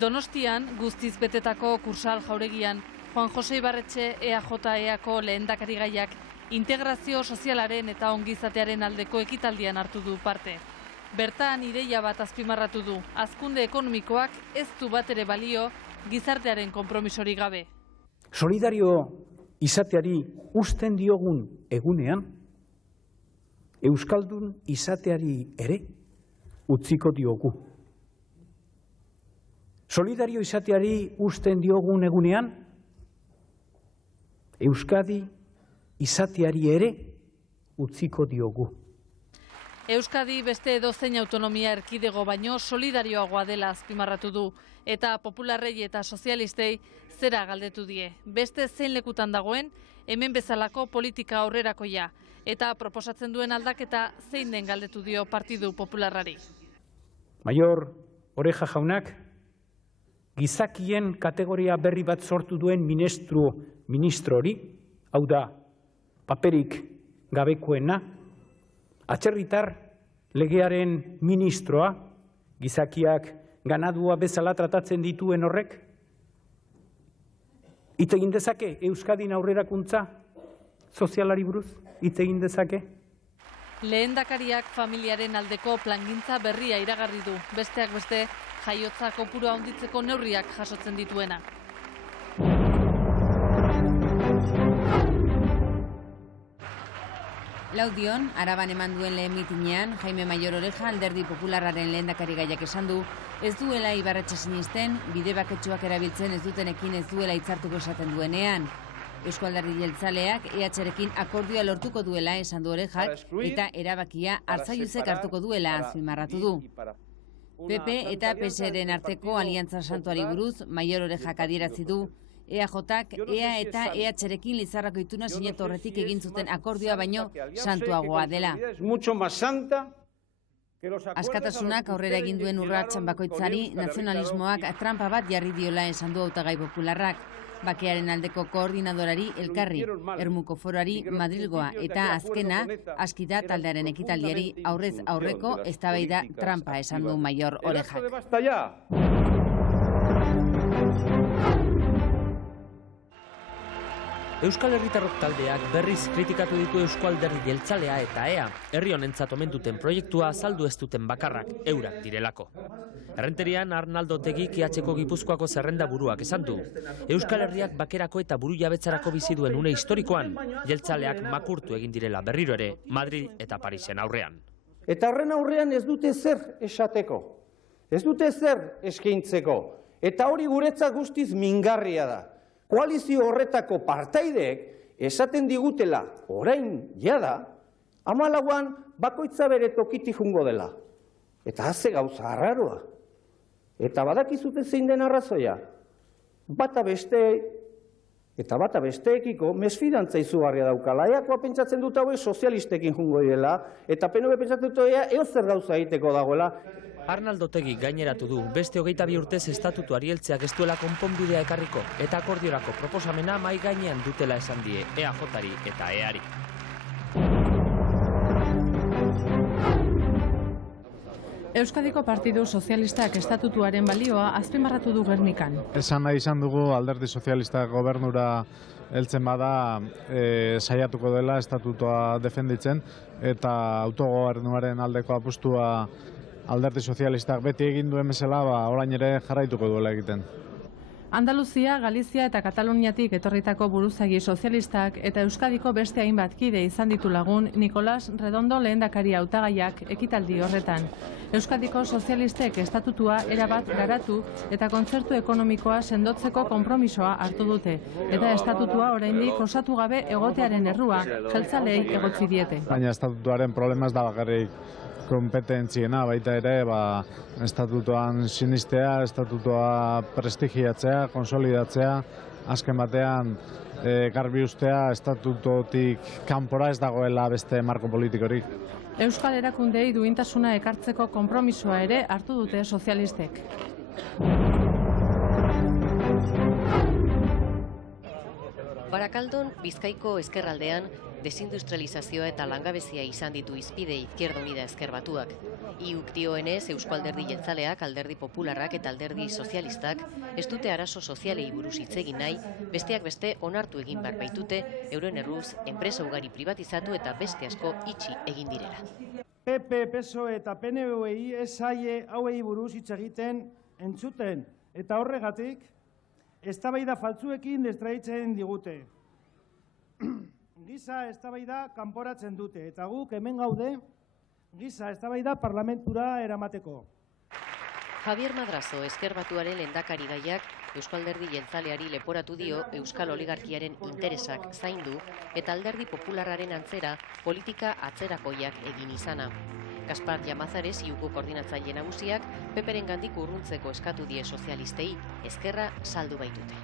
Donostian, guztiz betetako Kursal jauregian, Juan Jose Ibarretxe EAJ-eako lehendakari gaiak integrazio sozialaren eta ongizatearen aldeko ekitaldian hartu du parte. Bertan ideia bat azpimarratu du, hazkunde ekonomikoak ez du batere balio gizartearen konpromisorik gabe. Solidario izateari uzten diogun egunean, euskaldun izateari ere utziko diogu. Solidario izateari uzten diogun egunean, Euskadi izateari ere utziko diogu. Euskadi beste edozein autonomia erkidego baino solidarioagoa dela azpimarratu du, eta popularrei eta sozialistei zera galdetu die. Beste zein lekutan dagoen, hemen bezalako politika aurrerakoia, eta proposatzen duen aldaketa zein den galdetu dio Partidu Popularrari. Maior Oreja jaunak, gizakien kategoria berri bat sortu duen ministro hori, hau da, paperik gabekoena, atzerritar legearen ministroa, gizakiak ganadua bezala tratatzen dituen horrek, hitz egin dezake Euskadin aurrerakuntza sozialari buruz, hitz egin dezake? Lehendakariak familiaren aldeko plangintza berria iragarri du, besteak beste jaiotza kopurua handitzeko neurriak jasotzen dituena. Laudion, Araban eman duen lehen mitinean, Jaime Maior Oreja Alderdi Popularraren lehendakari gaiak esan du, ez duela Ibarretxe sinisten, bide baketsuak erabiltzen ez dutenekin ez duela hitzartuko esaten duenean. Eusko Alderdi Jeltzaleak EH-rekin akordioa lortuko duela esan du Orejak eta erabakia Arzalluzek hartuko duela azpimarratu du. PP eta PSren arteko aliantza santuari buruz Maior Orejak adierazi du, EAJak EA eta EH-rekin Lizarrako ituna sinatu horretik egin zuten akordioa baino santuagoa dela. Askatasunak aurrera egin duen urratsan bakoitzari nazionalismoak trampa bat jarri diola esan du hautagai popularrak. Bakearen aldeko koordinadorari Elkarri, Ermuko Foroari Madrilgoa eta azkena Askida taldearen ekitaldiari aurrez aurreko eztabaida trampa esan du Maior Orejak. Euskal Herritarrok taldeak berriz kritikatu ditu Eusko Alderdi Jeltzalea eta EA, herri honentzat omen duten proiektua azaldu ez duten bakarrak, eurak direlako. Errenterian Arnaldo Tegik EH-ko Gipuzkoako zerrenda buruak esan du. Euskal Herriak bakerako eta buru jabetzarako bizi duen une historikoan, jeltzaleak makurtu egin direla berriro ere, Madrid eta Parisen aurrean. Eta horren aurrean ez dute zer esateko, ez dute zer eskaintzeko, eta hori guretzat guztiz mingarria da. Koalizio horretako partaideek esaten digutela orain jada, 14an bakoitza bere tokitik jungo dela. Eta haze gauza arraroa. Eta badakizute zein den arrazoia. Bata besteekiko mesfidantza izugarria daukala. EAkoa pentsatzen dut hauek sozialistekin jungo dela, eta PNV pentsatzen dut eozer gauza egiteko dagoela. Arnaldo Tegik gaineratu du, beste 22 urtez estatutuari heltzeak ez duela konponbidea ekarriko, eta akordiorako proposamena mahai gainean dutela esan die EAJari eta EAri. Euskadiko Partidu Sozialistak estatutuaren balioa azpimarratu du Gernikan. Esan nahi izan dugu Alderdi Sozialistak gobernura heltzen bada saiatuko dela estatutua defenditzen, eta autogobernuaren aldeko apustua Alderdi Sozialistak beti egin duen bezala, orain ere jarraituko duela egiten. Andaluzia, Galizia eta Kataluniatik etorritako buruzagi sozialistak eta Euskadiko beste hainbat kide izan ditu lagun Nicolás Redondo lehendakari hautagaiak ekitaldi horretan. Euskadiko sozialistek estatutua erabat garatu eta kontzertu ekonomikoa sendotzeko konpromisoa hartu dute. Eta estatutua oraindik osatu gabe egotearen errua jeltzaleei egotzi diete. Baina estatutuaren problema ez da bakarrik kompetentziena, baita ere estatutuan sinistea, estatutua prestigiatzea, konsolidatzea, azken batean garbi ustea estatutotik kanpora ez dagoela beste marko politikorik. Euskal erakundei duintasuna ekartzeko konpromisoa ere hartu dute sozialistek. Barakaldon, Bizkaiko ezkerraldean, desindustrializazioa eta langabezia izan ditu izpide Izquierda Unida Ezker Batuak. IUk dioenez, Eusko Alderdi Jeltzaleak, Alderdi Popularrak eta Alderdi Sozialistak ez dute arazo sozialei buruz hitz egin nahi, besteak beste onartu egin behar baitute, euren erruz, enpresa ugari privatizatu eta beste asko itxi egin direla. PP, PSOE eta PNV-ei ez zaie hauei buruz hitz egiten entzuten, eta horregatik, eztabaida faltsuekin distraitzen digute. Giza eztabaida kanporatzen dute, eta guk hemen gaude, giza eztabaida parlamentura eramateko. Javier Madrazo, Ezker Batuaren lehendakari gaiak, Eusko Alderdi Jeltzaleari leporatu dio Euskal Oligarkiaren interesak zaindu eta Alderdi Popularraren antzera politika atzerakoiak egin izana. Gaspar Llamazares, IUko koordinatzaile nagusiak, PPren gandik urruntzeko eskatu die sozialistei, ezkerra saldu baitute.